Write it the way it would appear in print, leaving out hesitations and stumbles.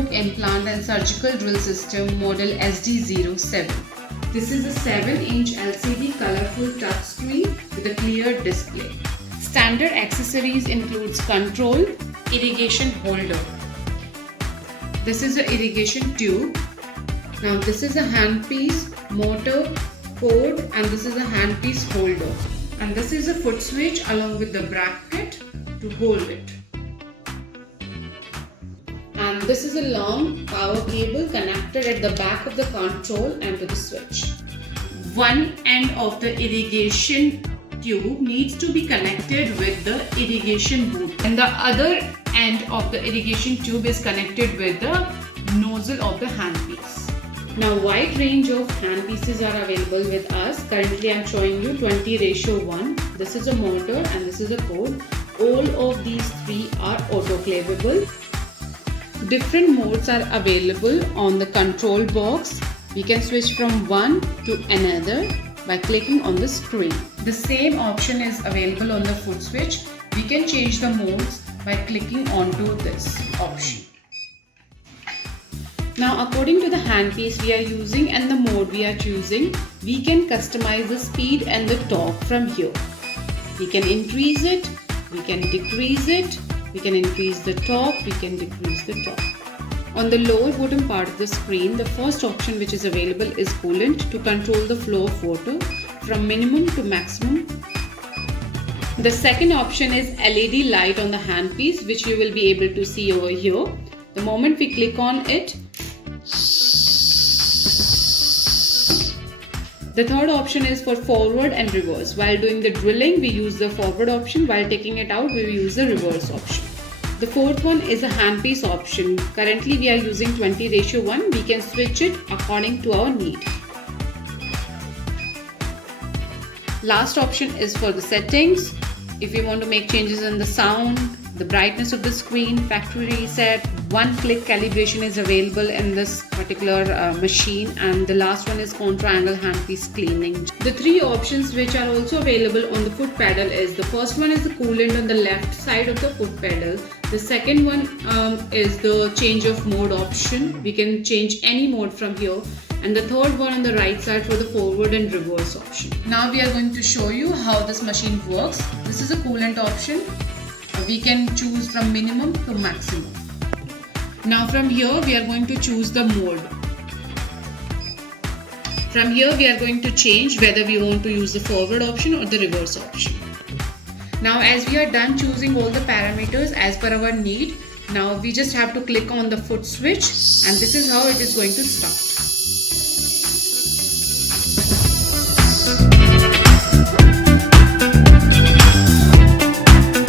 Turborock implant and surgical drill system model SD07. This is a 7-inch LCD colorful touchscreen with a clear display. Standard accessories includes control, irrigation holder. This is an irrigation tube. Now this is a handpiece, motor, cord, and this is a handpiece holder. And this is a foot switch along with the bracket to hold it. And this is a long power cable connected at the back of the control and to the switch. One end of the irrigation tube needs to be connected with the irrigation boot, and the other end of the irrigation tube is connected with the nozzle of the handpiece. Now, wide range of handpieces are available with us. Currently I am showing you 20:1. This is a motor and this is a cord. All of these three are autoclavable. Different modes are available on the control box. We can switch from one to another by clicking on the screen. The same option is available on the foot switch. We can change the modes by clicking onto this option. Now, according to the handpiece we are using and the mode we are choosing, we can customize the speed and the torque from here. We can increase it, we can decrease it, we can increase the torque, we can decrease the torque. On the lower bottom part of the screen, the first option which is available is coolant to control the flow of water from minimum to maximum. The second option is LED light on the handpiece, which you will be able to see over here. The moment we click on it, the third option is for forward and reverse. While doing the drilling, we use the forward option. While taking it out, we use the reverse option. The fourth one is a handpiece option. Currently, we are using 20:1. We can switch it according to our need. Last option is for the settings. If you want to make changes in the sound, the brightness of the screen, factory reset, one-click calibration is available in this particular machine, and the last one is contra-angle handpiece cleaning. The three options which are also available on the foot pedal is, the first one is the coolant on the left side of the foot pedal. The second one is the change of mode option. We can change any mode from here. And the third one on the right side for the forward and reverse option. Now we are going to show you how this machine works. This is a coolant option. We can choose from minimum to maximum. Now from here we are going to choose the mode. From here we are going to change whether we want to use the forward option or the reverse option. Now as we are done choosing all the parameters as per our need, now we just have to click on the foot switch, and this is how it is going to start.